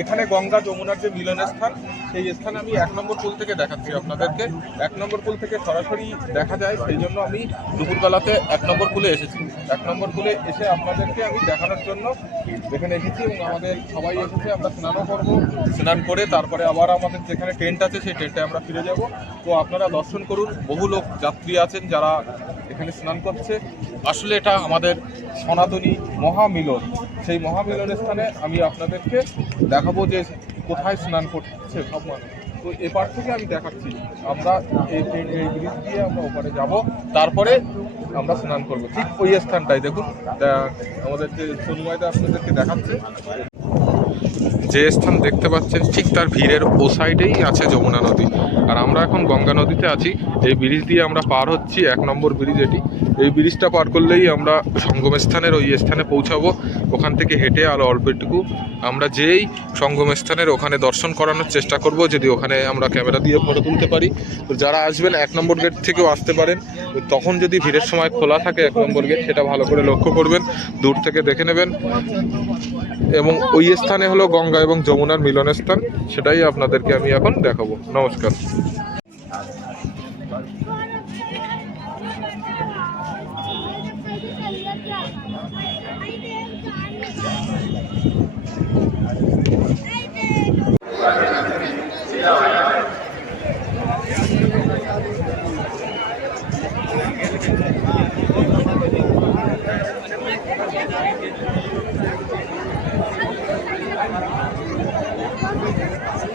এখানে গঙ্গা যমুনার যে মিলনের স্থান, সেই স্থানে আমি এক নম্বর পুল থেকে দেখাচ্ছি আপনাদেরকে। এক নম্বর পুল থেকে সরাসরি দেখা যায়, সেই জন্য আমি দুপুরবেলাতে এক নম্বর পুলে এসেছি। এক নম্বর পুলে এসে আপনাদেরকে আমি দেখানোর জন্য এখানে এসেছি এবং আমাদের সবাই এসেছে, আমরা স্নানও করব। স্নান করে তারপরে আবার আমাদের যেখানে টেন্ট আছে, সেই টেন্টে আমরা ফিরে যাব। তো আপনারা দর্শন করুন, বহু লোক, যাত্রী আছেন যারা এখানে স্নান করছে। আসলে এটা আমাদের সনাতনী মহামিলন। সেই মহামিলনের স্থানে আমি আপনাদেরকে দেখাবো যে কোথায় স্নান করছে সব মানুষ। তো এপার থেকে আমি দেখাচ্ছি, আমরা এই এই ব্রিজ দিয়ে আমরা ওপারে যাব, তারপরে আমরা স্নান করব। ঠিক ওই স্থানটাই দেখুন আমাদেরকে সোনুমাইদা আপনাদেরকে দেখাচ্ছে। যে স্থান দেখতে পাচ্ছেন, ঠিক তার ভিড়ের ও সাইডেই আছে যমুনা নদী। আর আমরা এখন গঙ্গা নদীতে আছি। এই ব্রিজ দিয়ে আমরা পার হচ্ছি, এক নম্বর ব্রিজ এটি। এই ব্রিজটা পার করলেই আমরা সঙ্গম স্থানের ওই স্থানে পৌঁছাবো। ওখান থেকে হেঁটে আরও অল্পটুকু আমরা যেই সঙ্গম স্থানের ওখানে দর্শন করানোর চেষ্টা করব, যদি ওখানে আমরা ক্যামেরা দিয়ে ফটো তুলতে পারি। তো যারা আসবেন এক নম্বর গেট থেকেও আসতে পারেন। তখন যদি ভিড়ের সময় খোলা থাকে এক নম্বর গেট, সেটা ভালো করে লক্ষ্য করবেন, দূর থেকে দেখে নেবেন। এবং ওই স্থানে হলো গঙ্গা এবং যমুনার মিলনস্থান সেটাই আপনাদেরকে আমি এখন দেখাবো। নমস্কার। Gracias.